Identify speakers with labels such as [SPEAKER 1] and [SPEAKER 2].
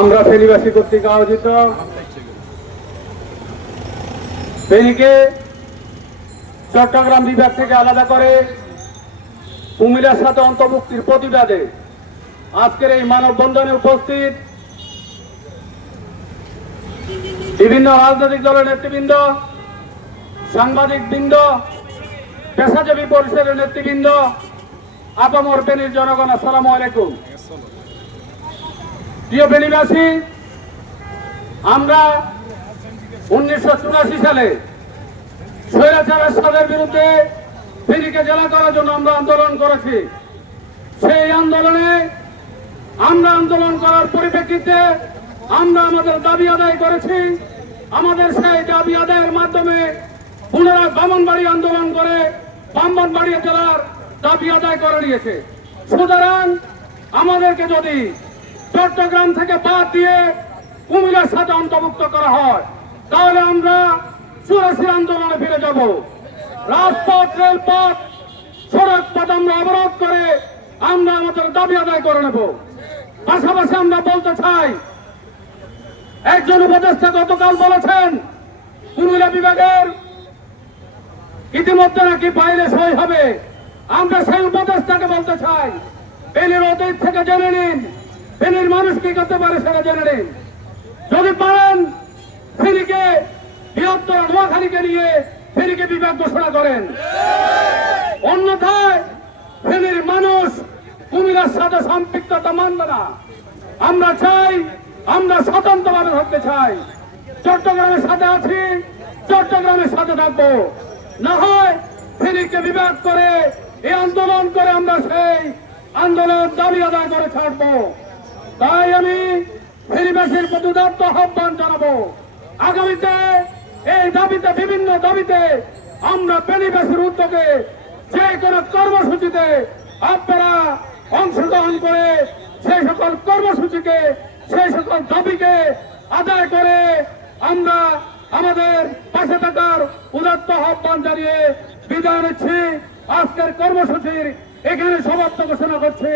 [SPEAKER 1] আমরা ফেরিবাসী কর্তৃক আয়োজিত ফেরিকে চট্টগ্রাম বিভাগ থেকে আলাদা করে কুমিল্লার সাথে অন্তর্ভুক্তির প্রতিবাদে আজকের এই মানববন্ধনে উপস্থিত বিভিন্ন রাজনৈতিক দলের নেতৃবৃন্দ, সাংবাদিক বৃন্দ, পেশাজীবী পরিষদের নেতৃবৃন্দ, আপামর বেনির জনগণ, আসসালামু আলাইকুম। প্রিয় বেনিবাসী, আমরা উনিশশো চুরাশি সালে স্বৈরাচারের সাদের বিরুদ্ধে ফেরিকে জেলা করার জন্য আমরা আন্দোলন করেছি। সেই আন্দোলনে আমরা আন্দোলন করার পরিপ্রেক্ষিতে আমরা আমাদের দাবি আদায় করেছি। আমাদের সেই দাবি আদায়ের মাধ্যমে পুনরায় বামনবাড়ি আন্দোলন করে ব্রাহ্মণবাড়ি জেলার দাবি আদায় করে নিয়েছে। সুতরাং আমাদেরকে যদি চট্টগ্রাম থেকে বাদ দিয়ে কুমিল্লার সাথে অন্তর্ভুক্ত করা হয়। তাহলে আমরা চুরাশি আন্দোলনে ফিরে যাব। রাজপথ, রেলপথ, সড়ক পথ আমরা অবরোধ করে আমরা আমাদের দাবি আদায় করে নেব। পাশাপাশি আমরা বলতে চাই, একজন উপদেষ্টা গতকাল বলেছেন কুমিল্লা বিভাগের ইতিমধ্যে নাকি বাইরে সই হবে। আমরা সেই উপদেষ্টাকে বলতে চাই, বেনির অতীত থেকে জেনে নিন। বেনির মানুষ কি করতে পারে সেটা জেনে নিন যদি পারেন ফেরিকে বৃহত্তর নোয়াখালীকে নিয়ে ফেরিকে বিভাগ ঘোষণা করেন। অন্যথায় ফেনীর মানুষ কুমিরার সাথে সম্পৃক্ততা মানবে না। আমরা চাই, আমরা স্বতন্ত্রভাবে থাকতে চাই। চট্টগ্রামের সাথে আছি, চট্টগ্রামের সাথে থাকব। না হয় ফেনীকে বিভাগ করে এই আন্দোলন করে আমরা সেই আন্দোলন দাবি আদায় করে ছাড়বো। তাই আমি ফেরিবাসীর প্রতি উদাত্ত আহ্বান জানাব। আগামীতে এই দাবিতে, বিভিন্ন দাবিতে আমরা ফেরিবাসীর উদ্যোগে যে কোনো কর্মসূচিতে আপনারা অংশগ্রহণ করে সেই সকল কর্মসূচিকে, সেই সকল দাবিকে আদায় করে আমরা আমাদের পাশে থাকার উদাত্ত আহ্বান জানিয়ে বিদায় নিচ্ছি। আজকের কর্মসূচির এখানে সমাপ্ত ঘোষণা করছি।